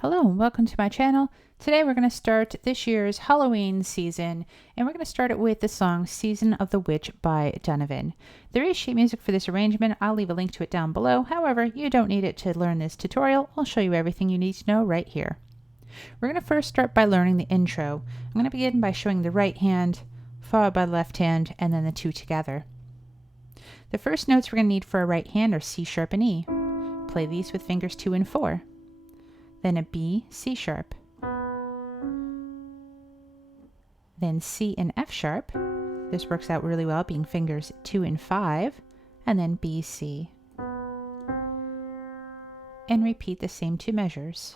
Hello and welcome to my channel. Today we're going to start this year's Halloween season, and we're going to start it with the song Season of the Witch by Donovan. There is sheet music for this arrangement. I'll leave a link to it down below. However, you don't need it to learn this tutorial. I'll show you everything you need to know right here. We're going to first start by learning the intro. I'm going to begin by showing the right hand, followed by the left hand, and then the two together. The first notes we're going to need for a right hand are C sharp and E. Play these with fingers 2 and 4. Then a B, C sharp. Then C and F sharp. This works out really well being fingers 2 and 5, and then B, C. And repeat the same two measures.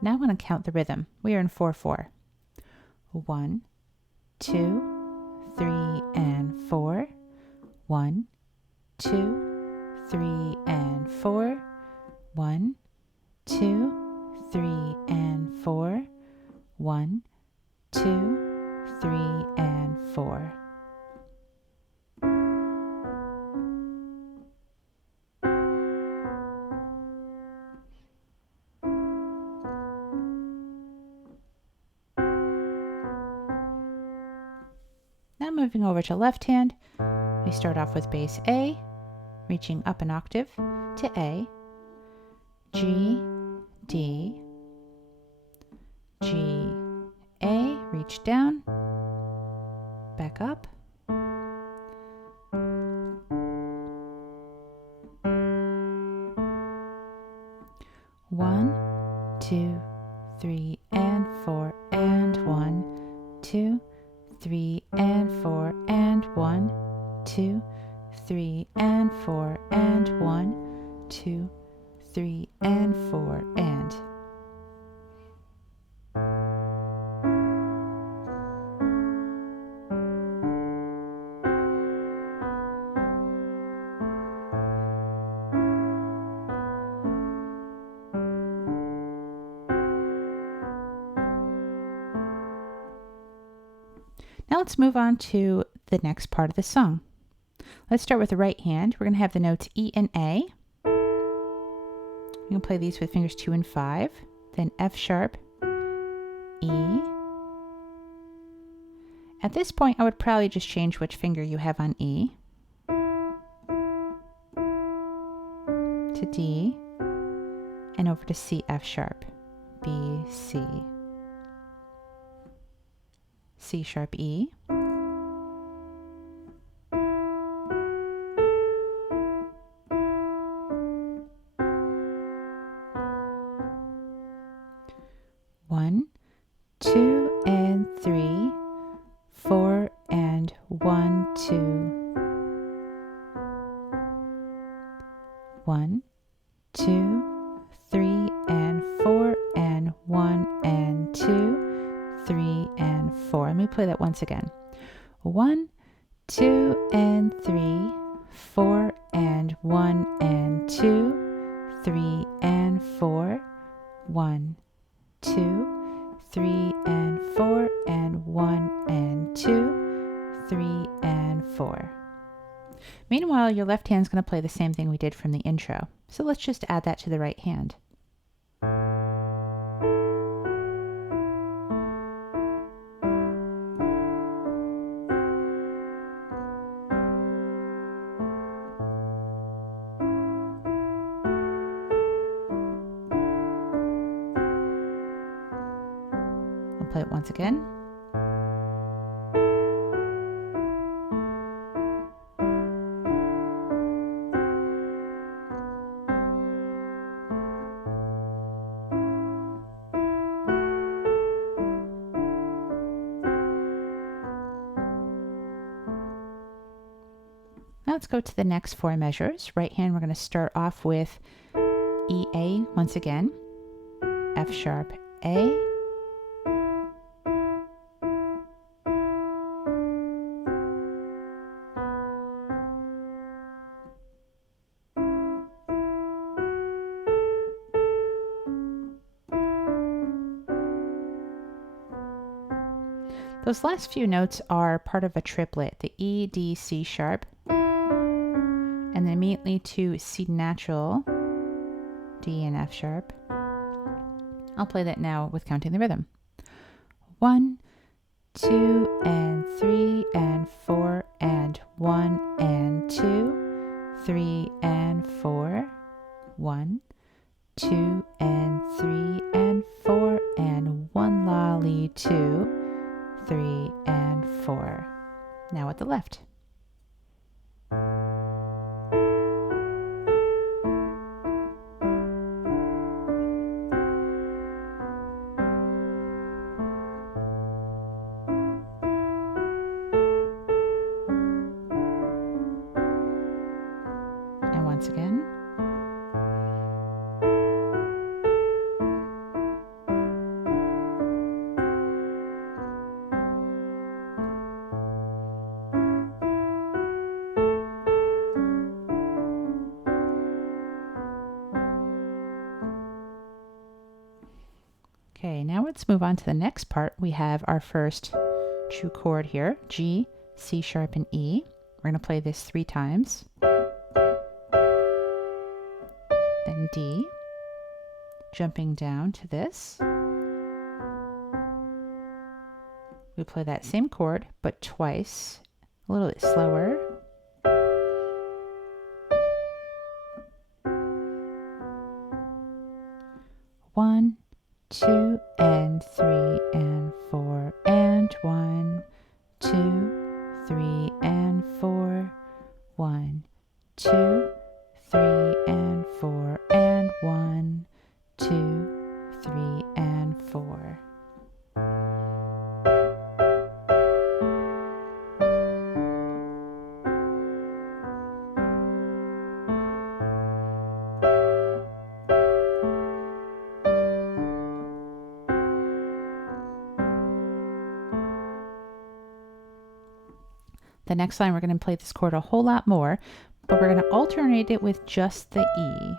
Now I want to count the rhythm. We are in 4/4. 1, 2, 3, and 4. 1, 2, 3, and 4. 1, 2, 3, and 4. 1, 2, 3, and 4. Now moving over to left hand, we start off with bass A, reaching up an octave to A, G, D, G, A, reach down, back up, one, 2, 3, and 4, and 1, 2, 3, and 4, and 1, 2, 3, and 4, and 1, 2, 3, and 4, and. Now let's move on to the next part of the song. Let's start with the right hand. We're going to have the notes E and A. You can play these with fingers 2 and 5. Then F sharp, E. At this point, I would probably just change which finger you have on E to D, and over to C, F sharp, B, C. C sharp, E. One, 2, and 3, 4, and 1, 2. 1, 2, 3, and 4, and 1, and 2, 3, and 4. Let me play that once again. 1, 2, and 3, 4, and 1, and 2, 3, and 4. 1, 2, 3, and 4, and 1, and 2, 3, and 4. Meanwhile, your left hand's going to play the same thing we did from the intro. So let's just add that to the right hand. I'll play it once again. Now let's go to the next 4 measures. Right hand, we're going to start off with E, A once again, F sharp, A, Those last few notes are part of a triplet, the E, D, C sharp, and then immediately to C natural, D and F sharp. I'll play that now with counting the rhythm. 1, 2, and 3, and 4, and 1, and 2, 3, and 4, 1, 2, and 3, and 4, and 1 lolly, 2, 3, and 4. Now with the left. And once again. Okay, now let's move on to the next part. We have our first true chord here, G, C sharp, and E. We're going to play this 3 times. Then D, jumping down to this. We play that same chord, but twice, a little bit slower. One, 2, and 3, and 4, and 1, 2, 3, and 4, 1, 2, 3, and 4, and 1, 2, 3, and 4. The next line, we're going to play this chord a whole lot more, but we're going to alternate it with just the E.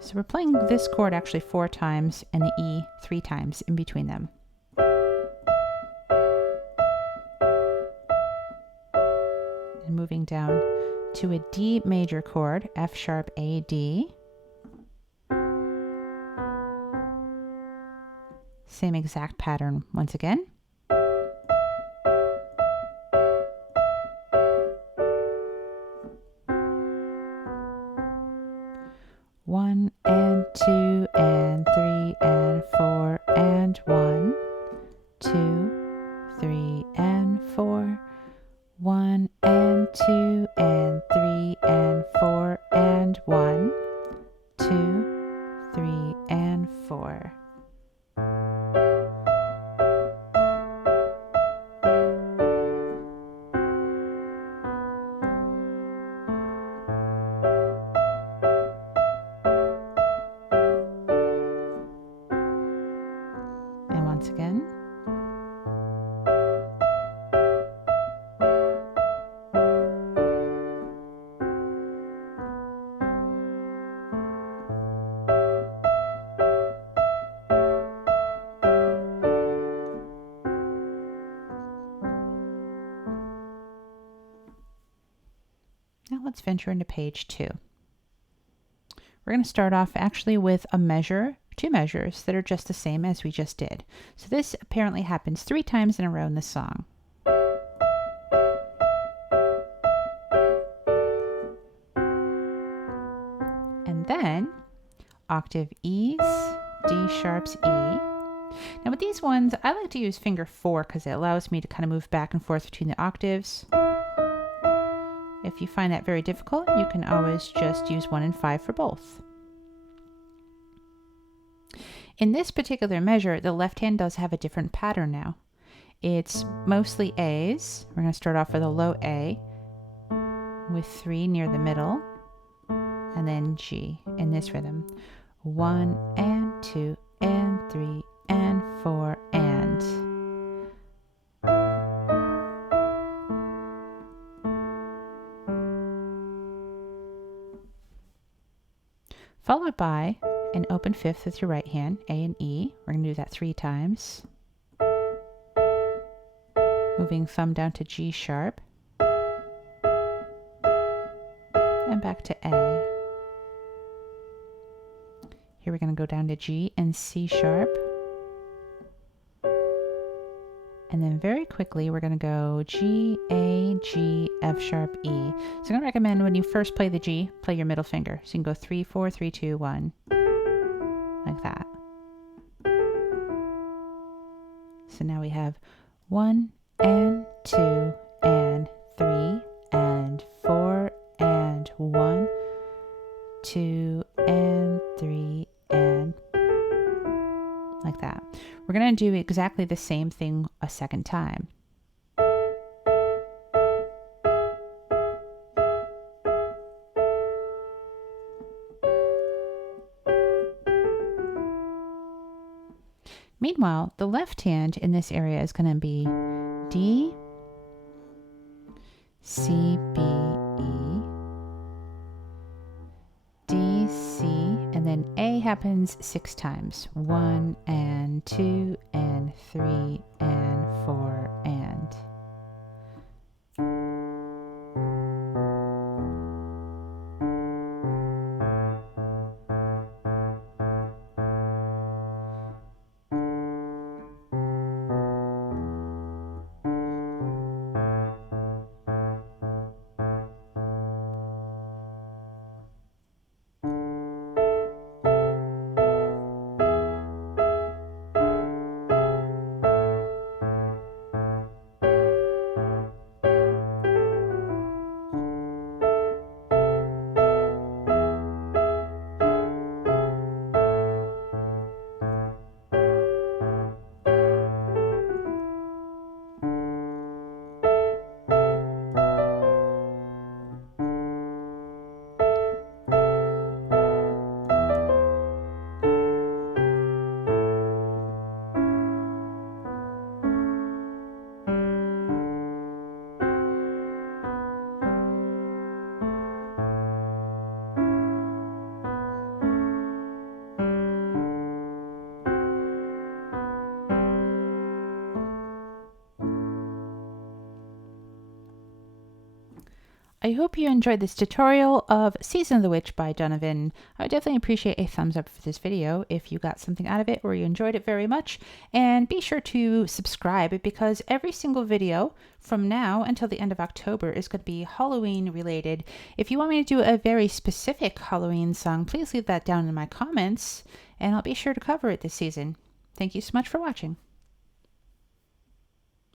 So we're playing this chord actually 4 times and the E 3 times in between them. And moving down to a D major chord, F sharp, A, D. Same exact pattern once again. One, and 2, and 3, and 4, and 1, 2, 3, and 4, 1, and 2, and 3, and 4, and 1, 2, 3, and 4. Once again. Now let's venture into page 2. We're going to start off actually with a measure, 2 measures that are just the same as we just did. So this apparently happens 3 times in a row in the song. And then octave E's, D sharps, E. Now with these ones, I like to use finger 4 because it allows me to kind of move back and forth between the octaves. If you find that very difficult, you can always just use 1 and 5 for both. In this particular measure, the left hand does have a different pattern now. It's mostly A's. We're going to start off with a low A with 3 near the middle, and then G in this rhythm. 1 and 2 and 3 and 4 and. Followed by an open fifth with your right hand, A and E. We're going to do that 3 times. Moving thumb down to G sharp. And back to A. Here we're going to go down to G and C sharp. And then very quickly, we're going to go G, A, G, F sharp, E. So I'm going to recommend when you first play the G, play your middle finger. So you can go 3, 4, 3, 2, 1. Like that. So now we have 1 and 2 and 3 and 4 and 1, 2 and 3 and like that. We're going to do exactly the same thing a second time. Meanwhile, the left hand in this area is going to be D, C, B, E, D, C, and then A happens 6 times. 1 and 2 and 3 and 4 and. I hope you enjoyed this tutorial of Season of the Witch by Donovan. I would definitely appreciate a thumbs up for this video if you got something out of it or you enjoyed it very much. And be sure to subscribe because every single video from now until the end of October is going to be Halloween related. If you want me to do a very specific Halloween song, please leave that down in my comments and I'll be sure to cover it this season. Thank you so much for watching.